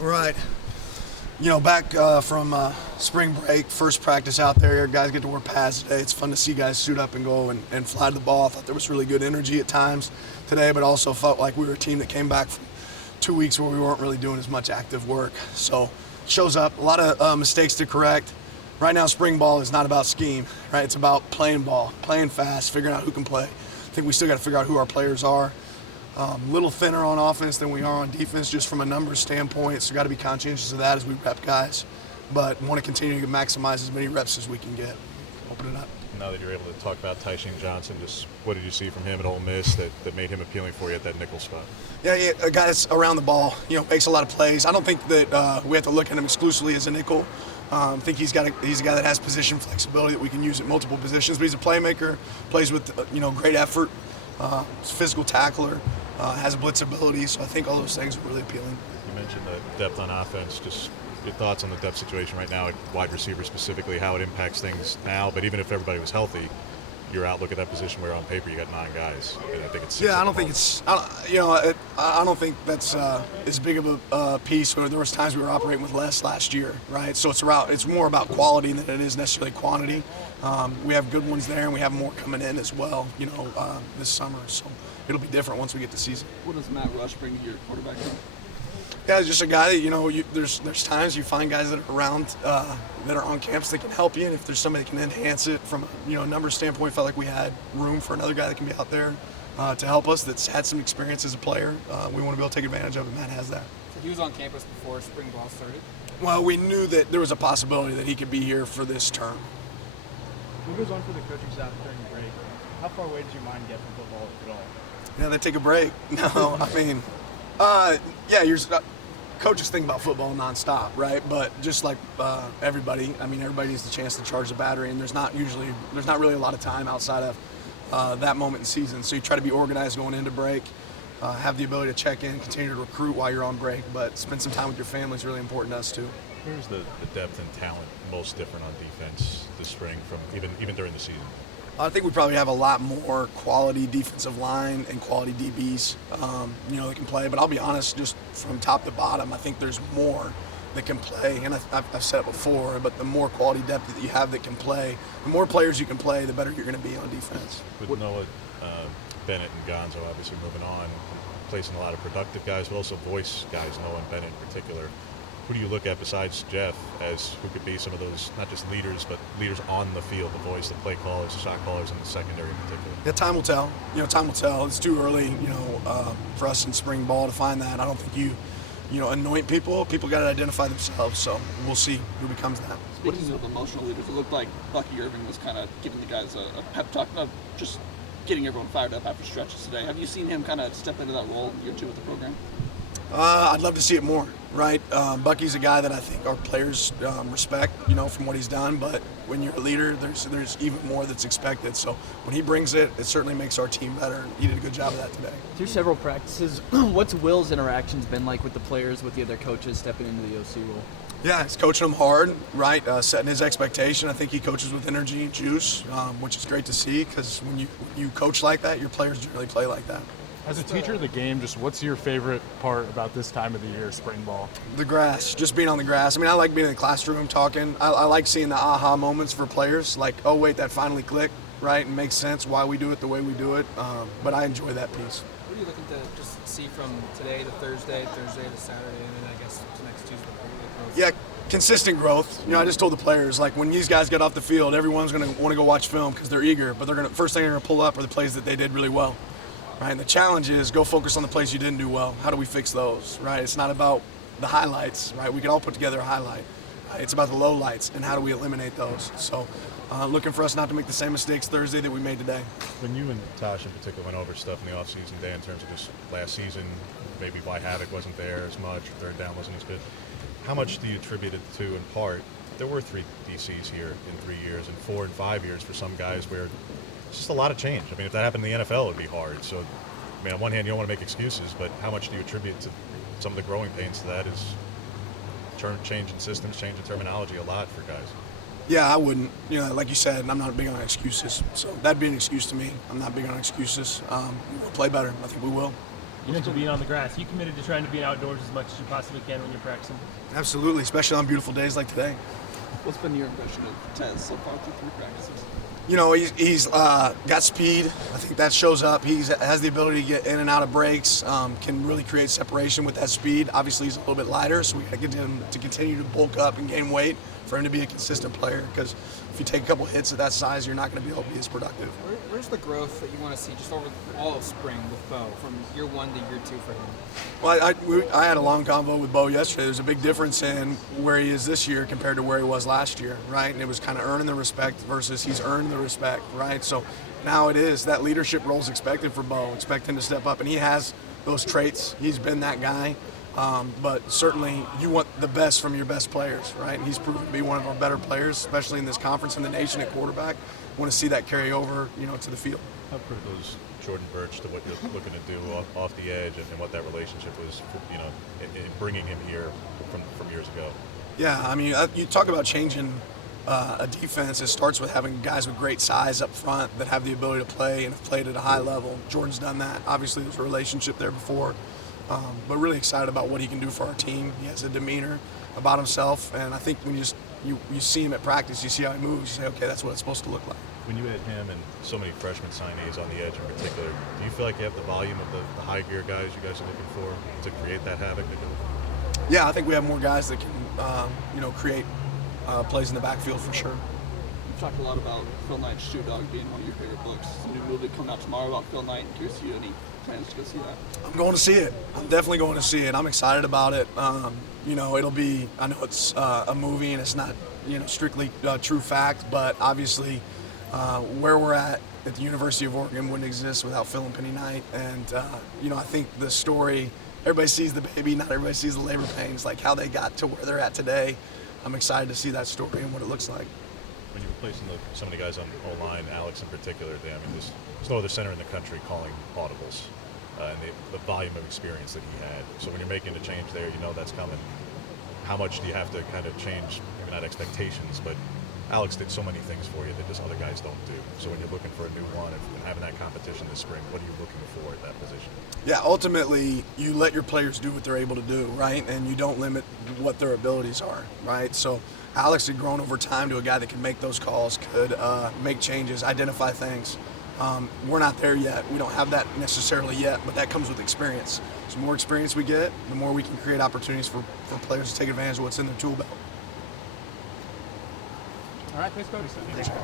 Right. Back from spring break, first practice out there, guys get to wear pads today. It's fun to see guys suit up and go and fly to the ball. I thought there was really good energy at times today, but also felt like we were a team that came back from 2 weeks where we weren't really doing as much active work. So shows up, a lot of mistakes to correct. Right now, spring ball is not about scheme, right? It's about playing ball, playing fast, figuring out who can play. I think we still got to figure out who our players are. Little thinner on offense than we are on defense, just from a numbers standpoint. So got to be conscientious of that as we rep guys. But want to continue to maximize as many reps as we can get. Open it up. Now that you're able to talk about Tysheen Johnson, just what did you see from him at Ole Miss that made him appealing for you at that nickel spot? Yeah, a guy that's around the ball, makes a lot of plays. I don't think that we have to look at him exclusively as a nickel. I think he's a guy that has position flexibility that we can use at multiple positions. But he's a playmaker, plays with great effort, he's a physical tackler. Has a blitz ability, so I think all those things are really appealing. You mentioned the depth on offense. Just your thoughts on the depth situation right now at wide receiver specifically, how it impacts things now. But even if everybody was healthy, your outlook at that position where on paper you got 9 guys. And I think it's I don't think that's as big of a piece. Where there was times we were operating with less last year, right? So it's more about quality than it is necessarily quantity. We have good ones there, and we have more coming in as well. This summer. So it'll be different once we get to season. What does Matt Rush bring to your quarterback? Yeah, just a guy that there's times you find guys that are around that are on campus that can help you, and if there's somebody that can enhance it from a numbers standpoint, felt like we had room for another guy that can be out there to help us that's had some experience as a player. We want to be able to take advantage of it. Matt has that. So he was on campus before spring ball started? Well, we knew that there was a possibility that he could be here for this term. Who goes on for the coaching staff during the break? How far away does your mind get from football, if at all? Yeah, they take a break. No, I mean, coaches think about football nonstop, right? But just like everybody needs the chance to charge the battery, and there's not really a lot of time outside of that moment in season. So you try to be organized going into break, have the ability to check in, continue to recruit while you're on break, but spend some time with your family is really important to us too. Where's the depth and talent most different on defense this spring from even during the season? I think we probably have a lot more quality defensive line and quality DBs, that can play. But I'll be honest, just from top to bottom, I think there's more that can play. And I've said it before, but the more quality depth that you have that can play, the more players you can play, the better you're going to be on defense. With Noah, Bennett, and Gonzo obviously moving on, placing a lot of productive guys, but also voice guys, Noah and Bennett in particular. Who do you look at besides Jeff as who could be some of those, not just leaders, but leaders on the field, the voice, the play callers, the shot callers, and the secondary in particular? Yeah, time will tell. Time will tell. It's too early, for us in spring ball to find that. I don't think you anoint people. People got to identify themselves, so we'll see who becomes that. Speaking of emotional leaders, it looked like Bucky Irving was kind of giving the guys a pep talk, just getting everyone fired up after stretches today. Have you seen him kind of step into that role in year 2 with the program? I'd love to see it more, right? Bucky's a guy that I think our players respect, from what he's done. But when you're a leader, there's even more that's expected. So when he brings it, it certainly makes our team better. He did a good job of that today. Through several practices, what's Will's interactions been like with the players, with the other coaches stepping into the OC role? Yeah, he's coaching them hard, right? Setting his expectation. I think he coaches with energy and juice, which is great to see because when you coach like that, your players generally play like that. As a teacher of the game, just what's your favorite part about this time of the year, spring ball? The grass, just being on the grass. I like being in the classroom talking. I like seeing the aha moments for players, like, oh wait, that finally clicked, right? And makes sense why we do it the way we do it. But I enjoy that piece. What are you looking to just see from today to Thursday to Saturday, and then I guess to next Tuesday? Yeah, consistent growth. I just told the players, like, when these guys get off the field, everyone's going to want to go watch film because they're eager, but first thing they're going to pull up are the plays that they did really well. Right, and the challenge is go focus on the plays you didn't do well. How do we fix those? Right, it's not about the highlights. Right, we can all put together a highlight. Right? It's about the lowlights and how do we eliminate those. So, looking for us not to make the same mistakes Thursday that we made today. When you and Tosh in particular went over stuff in the offseason, Dan, in terms of just last season, maybe why Havoc wasn't there as much, or third down wasn't as good. How much do you attribute it to, in part, there were 3 DCs here in 3 years and 4 and 5 years for some guys where it's just a lot of change. If that happened in the NFL, it would be hard. So, on one hand, you don't want to make excuses, but how much do you attribute to some of the growing pains to that is change in systems, change in terminology a lot for guys? Yeah, I wouldn't. Like you said, I'm not big on excuses. So that'd be an excuse to me. I'm not big on excuses. We'll play better. I think we will. You mentioned being on the grass. You committed to trying to be outdoors as much as you possibly can when you're practicing? Absolutely, especially on beautiful days like today. What's been your impression of Tez so far through 3 practices? You know, he's got speed. I think that shows up. He has the ability to get in and out of breaks, can really create separation with that speed. Obviously, he's a little bit lighter, so we got to get him to continue to bulk up and gain weight for him to be a consistent player, because if you take a couple hits at that size, you're not going to be able to be as productive. Where's the growth that you want to see just over all of spring with Bo, from year 1 to year 2 for him? Well, I had a long convo with Bo yesterday. There's a big difference in where he is this year compared to where he was last year, right? And it was kind of earning the respect versus he's earned the respect, right? So now it is that leadership role is expected for Bo. Expect him to step up, and he has those traits. He's been that guy. But certainly you want the best from your best players, right? And he's proven to be one of our better players, especially in this conference in the nation at quarterback. Want to see that carry over, to the field. How critical is Jordan Birch to what you're looking to do off the edge, and what that relationship was, in bringing him here from years ago? Yeah, I mean, you talk about changing a defense. It starts with having guys with great size up front that have the ability to play and have played at a high level. Jordan's done that. Obviously, there's a relationship there before. But really excited about what he can do for our team. He has a demeanor about himself, and I think when you see him at practice, you see how he moves, you say, okay, that's what it's supposed to look like. When you had him and so many freshman signees on the edge in particular, do you feel like you have the volume of the high gear guys you guys are looking for to create that havoc? Yeah, I think we have more guys that can, create plays in the backfield for sure. You've talked a lot about Phil Knight's Shoe Dog being one of your favorite books. There's a new movie coming out tomorrow about Phil Knight. Curious if you have any plans to go see that? I'm going to see it. I'm definitely going to see it. I'm excited about it. It'll be, I know it's a movie and it's not, strictly true fact, but obviously where we're at the University of Oregon wouldn't exist without Phil and Penny Knight. And, I think the story, everybody sees the baby, not everybody sees the labor pains, like how they got to where they're at today. I'm excited to see that story and what it looks like. When you're replacing so many guys on O-line, Alex in particular, Dan, there's no other center in the country calling audibles, and the volume of experience that he had. So when you're making a change there, that's coming. How much do you have to kind of change, maybe not expectations, but Alex did so many things for you that just other guys don't do. So when you're looking for a new one and having that competition this spring, what are you looking for at that position? Yeah, ultimately, you let your players do what they're able to do, right? And you don't limit what their abilities are, right? So Alex had grown over time to a guy that could make those calls, could make changes, identify things. We're not there yet. We don't have that necessarily yet, but that comes with experience. So the more experience we get, the more we can create opportunities for players to take advantage of what's in their tool belt. All right, thanks, Cody. Thanks, Coach.